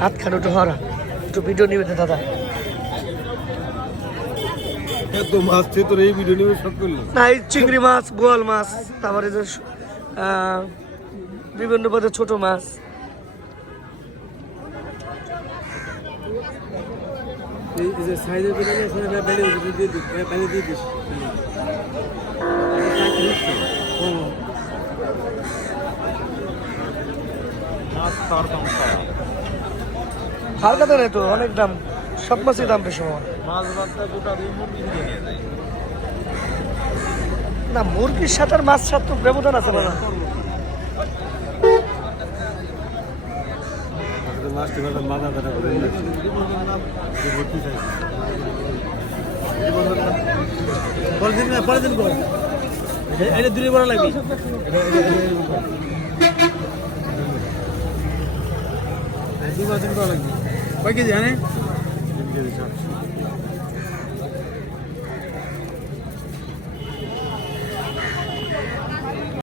হাত খাটো একটু হরা একটু ভিডিও নিবে দাদা। এত মাছ থেকে তোর এই ভিডিও নিয়ে সব করলি? না এই চিংড়ি মাছ বোয়াল মাছ তারপরে যে বিভিন্ন পদের ছোট মাছ। এই যে সাইজের বেড়ে দিয়ে দিস বেড়ে দিয়ে দিস হালকা তো নেই তো অনেক দাম। সব মাছের দাম বেশি আমার মাছ ভাতটা গোটা দুই মুরগি কিনে নিয়ে যায়। না মুরগির সাথে আর মাছ সাথে তো ব্যবধান আছে বাবা পরের দিন পরের দিন কর এটা দূরে বড় লাগবে। দু বছর করা লাগবে। কয় কেজি কেজি